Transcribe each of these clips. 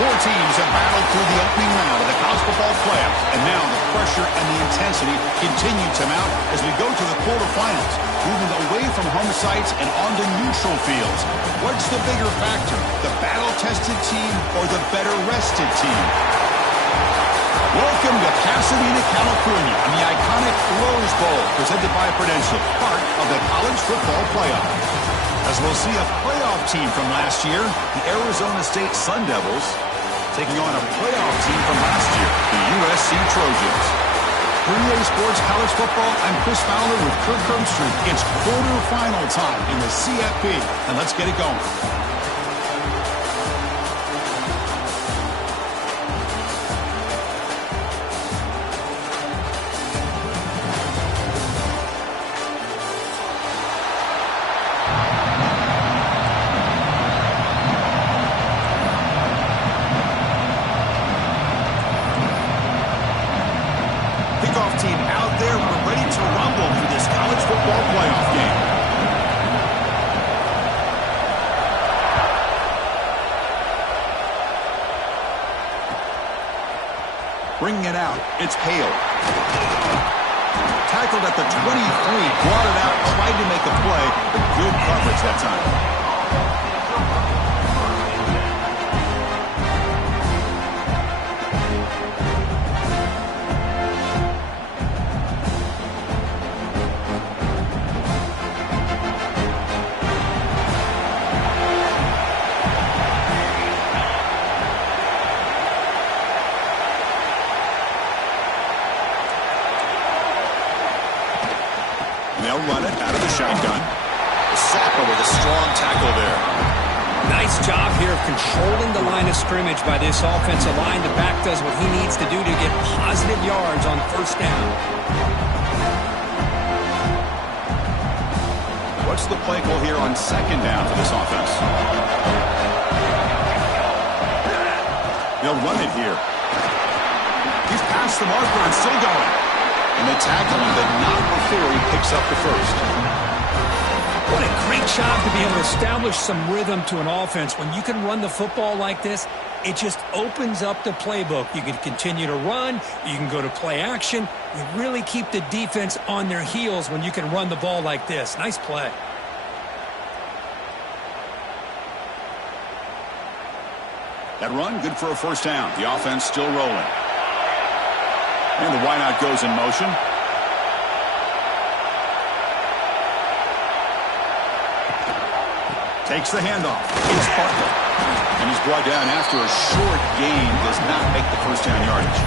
Four teams have battled through the opening round of the college football playoff, and now the pressure and the intensity continue to mount as we go to the quarterfinals, moving away from home sites and onto neutral fields. What's the bigger factor, the battle-tested team or the better-rested team? Welcome to Pasadena, California, on the iconic Rose Bowl, presented by Prudential, part of the college football playoff. As we'll see a playoff team from last year, the Arizona State Sun Devils, taking on a playoff team from last year, the USC Trojans. For EA Sports College Football, I'm Chris Fowler with Kirk Herbstreit. It's quarterfinal time in the CFP, and let's get it going. Team out there, we're ready to rumble for this college football playoff game. Bringing it out, it's Hale. Tackled at the 23, brought it out, tried to make a play, but good coverage that time. They'll run it out of the shotgun. Sapa with a strong tackle there. Nice job here of controlling the line of scrimmage by this offensive line. The back does what he needs to do to get positive yards on first down. What's the play call here on second down for this offense? They'll run it here. He's past the marker and still going. And they tackle him, but not before he picks up the first. What a great job to be able to establish some rhythm to an offense. When you can run the football like this, it just opens up the playbook. You can continue to run. You can go to play action. You really keep the defense on their heels when you can run the ball like this. Nice play. That run, good for a first down. The offense still rolling. And the wideout goes in motion. Takes the handoff. It's Bartlett. And he's brought down after a short gain. Does not make the first down yardage.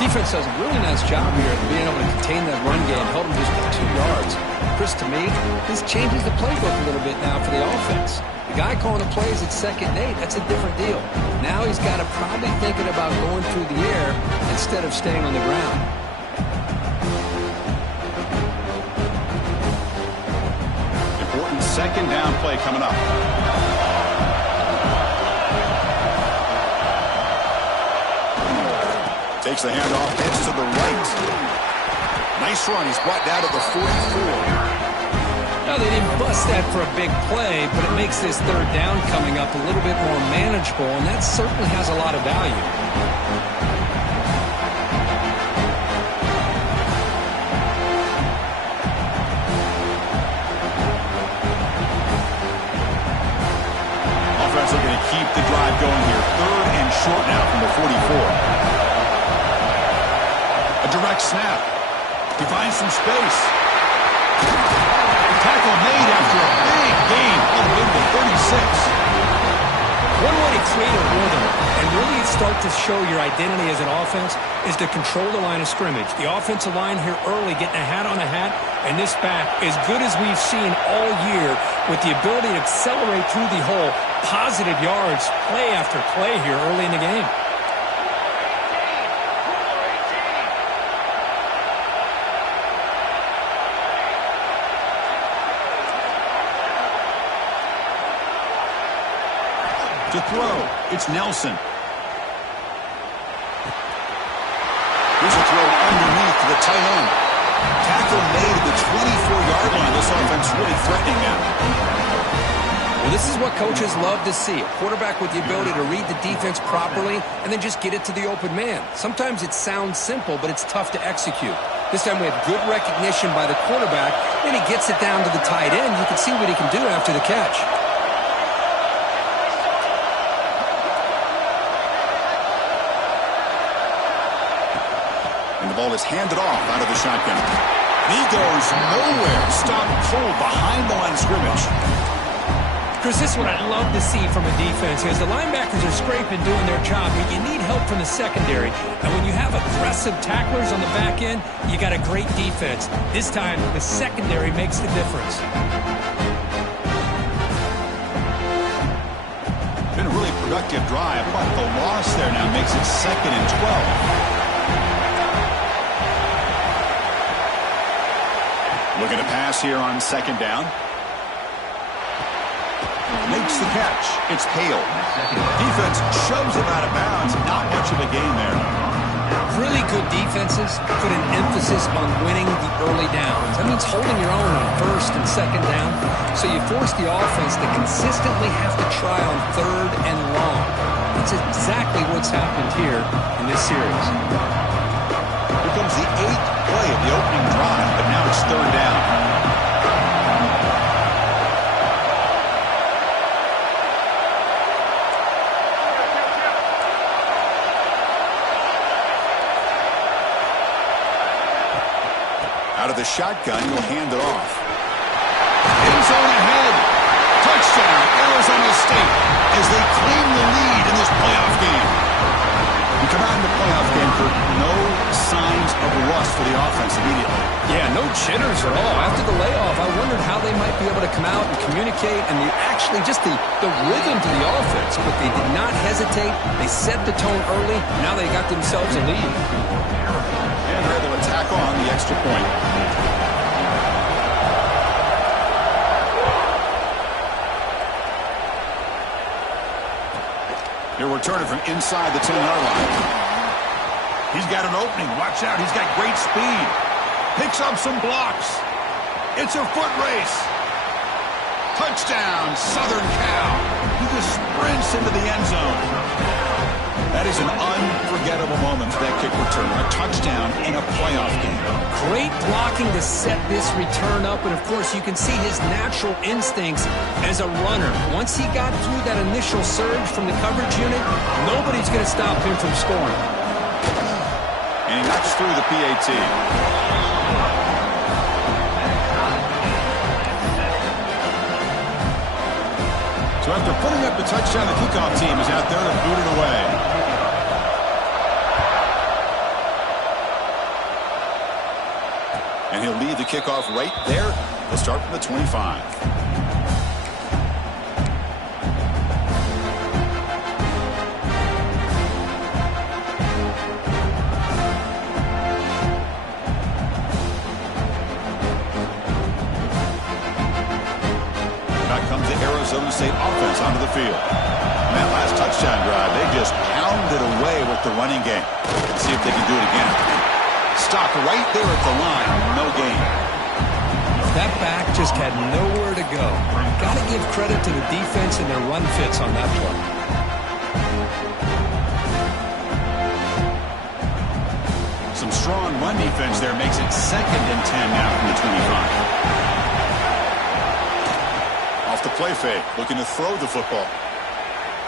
Defense does a really nice job here of being able to contain that run game. Held him just by 2 yards. Chris, to me, this changes the playbook a little bit now for the offense. The guy calling the plays at 2nd and 8, that's a different deal. Now he's got to probably thinking about going through the air instead of staying on the ground. Important second down play coming up. Takes the handoff, heads to the right. Nice run. He's brought down to the 44. Now, they didn't bust that for a big play, but it makes this third down coming up a little bit more manageable, and that certainly has a lot of value. Offense looking to keep the drive going here. 3rd and short now from the 44. A direct snap. He finds some space. Tackle made after a big gain all the way to the 36. One way to create a rhythm and really start to show your identity as an offense is to control the line of scrimmage. The offensive line here early getting a hat on a hat, and this back, as good as we've seen all year, with the ability to accelerate through the hole, positive yards, play after play here early in the game. To throw, it's Nelson. Here's a throw underneath to the tight end. Tackle made at the 24-yard line. This offense really threatening now. Well, this is what coaches love to see. A quarterback with the ability to read the defense properly and then just get it to the open man. Sometimes it sounds simple, but it's tough to execute. This time we have good recognition by the quarterback, and he gets it down to the tight end. You can see what he can do after the catch. And the ball is handed off out of the shotgun. He goes nowhere. Stop cold behind the line of scrimmage. Chris, this is what I'd love to see from a defense is the linebackers are scraping, doing their job, but you need help from the secondary. And when you have aggressive tacklers on the back end, you got a great defense. This time, the secondary makes the difference. Been a really productive drive, but the loss there now makes it 2nd and 12. Looking to pass here on 2nd down. Makes the catch. It's Hale. Defense shoves him out of bounds. Not much of a gain there. Really good defenses put an emphasis on winning the early downs. That means holding your own on 1st and 2nd down. So you force the offense to consistently have to try on 3rd and long. That's exactly what's happened here in this series. Here comes the 8th play of the opening drive, but now it's 3rd down. Out of the shotgun, he'll hand it off. End zone ahead. Touchdown, Arizona State, as they claim the lead in this playoff game. We come out in the playoff game for no signs of rust for the offense immediately. Yeah, no jitters at all. After the layoff, I wondered how they might be able to come out and communicate and actually just the rhythm to the offense. But they did not hesitate. They set the tone early. Now they got themselves a lead. And they're able to tack on the extra point. He'll return it from inside the 10-yard line. He's got an opening. Watch out. He's got great speed. Picks up some blocks. It's a foot race. Touchdown, Southern Cal. He just sprints into the end zone. That is an unforgettable moment for that kick return. A touchdown in a playoff game. Great blocking to set this return up. And, of course, you can see his natural instincts as a runner. Once he got through that initial surge from the coverage unit, nobody's going to stop him from scoring. And he knocks through the PAT. So after putting up the touchdown, the kickoff team is out there to boot it away. And he'll lead the kickoff right there. They'll start from the 25. Back comes the Arizona State offense onto the field. And that last touchdown drive, they just pounded away with the running game. Let's see if they can do it again. Stop right there at the line. No gain. That back just had nowhere to go. Got to give credit to the defense and their run fits on that play. Some strong run defense there makes it 2nd and 10 now from the 25. Off the play fake, looking to throw the football.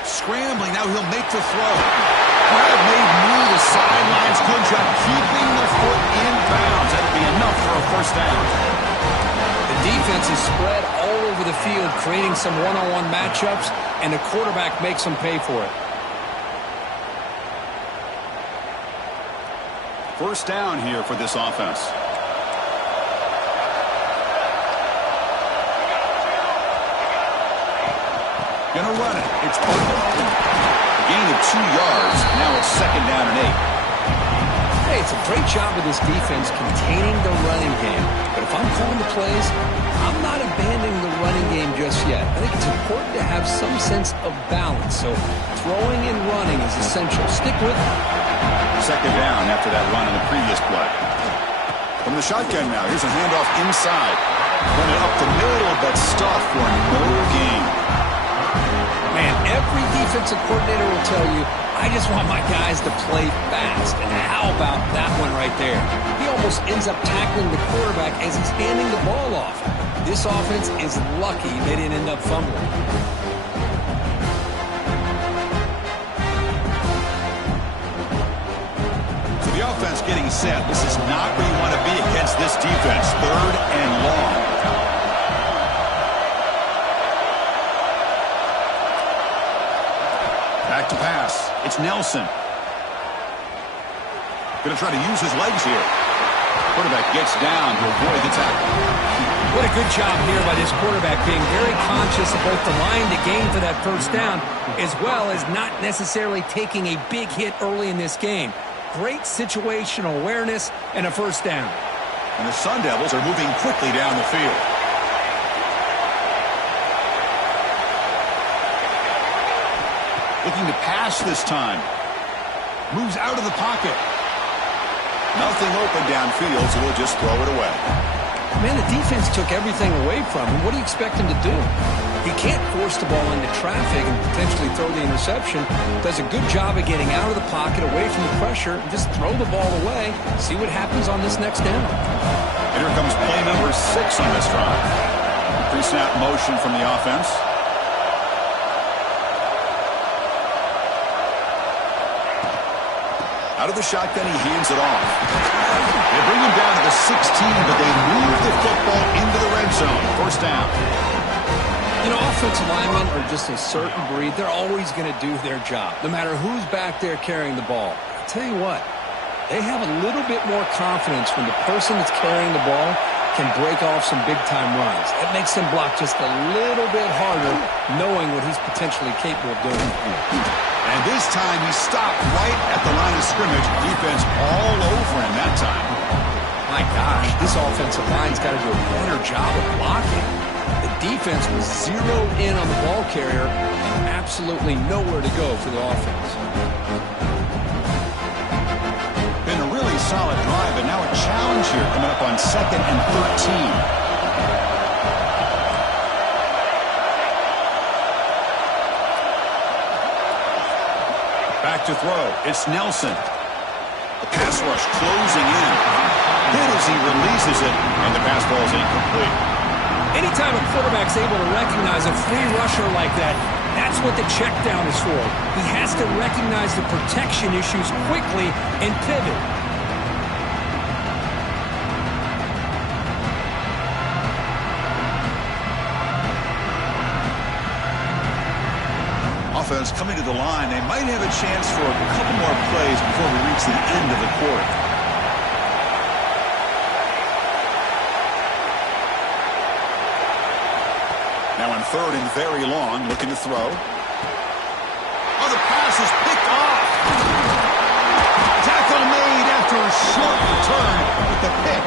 Scrambling, now he'll make the throw. Grab made near the sidelines. Good job keeping the foot in bounds. That'll be enough for a 1st down. The defense is spread all over the field, creating some one-on-one matchups, and the quarterback makes them pay for it. 1st down here for this offense. Gonna run it. It's open. Gain of 2 yards. Now it's 2nd down and 8. Hey, it's a great job of this defense containing the running game. But if I'm calling the plays, I'm not abandoning the running game just yet. I think it's important to have some sense of balance. So throwing and running is essential. Stick with it. 2nd down after that run in the previous play. From the shotgun now, here's a handoff inside. Run it up the middle, but stuffed for no gain. Man, every defensive coordinator will tell you, I just want my guys to play fast. And how about that one right there? He almost ends up tackling the quarterback as he's handing the ball off. This offense is lucky they didn't end up fumbling. So the offense getting set. This is not where you want to be against this defense. 3rd and long. Back to pass. It's Nelson. Going to try to use his legs here. Quarterback gets down to avoid the tackle. What a good job here by this quarterback, being very conscious of both the line to gain for that first down, as well as not necessarily taking a big hit early in this game. Great situational awareness and a first down. And the Sun Devils are moving quickly down the field. Looking to pass this time. Moves out of the pocket. Nothing open downfield, so we'll just throw it away. Man, the defense took everything away from him. What do you expect him to do? He can't force the ball into traffic and potentially throw the interception. Does a good job of getting out of the pocket, away from the pressure, and just throw the ball away. See what happens on this next down. And here comes play number 6 on this drive. Pre-snap motion from the offense. Out of the shotgun, he hands it off. They bring him down to the 16, but they move the football into the red zone. First down. You know, offensive linemen are just a certain breed. They're always going to do their job, no matter who's back there carrying the ball. I'll tell you what, they have a little bit more confidence when the person that's carrying the ball can break off some big-time runs. That makes them block just a little bit harder, knowing what he's potentially capable of doing. And this time he stopped right at the line of scrimmage. Defense all over him that time. My gosh, this offensive line's got to do a better job of blocking. The defense was zeroed in on the ball carrier and absolutely nowhere to go for the offense. Been a really solid drive, but now a challenge here coming up on 2nd and 13. Back to throw. It's Nelson. The pass rush closing in. Good as he releases it, and the pass ball is incomplete. Anytime a quarterback's able to recognize a free rusher like that, that's what the check down is for. He has to recognize the protection issues quickly and pivot. Offense coming to the line. They might have a chance for a couple more plays before we reach the end of the quarter. Now on 3rd and very long, looking to throw. Oh, the pass is picked off. Tackle made after a short return with the pick.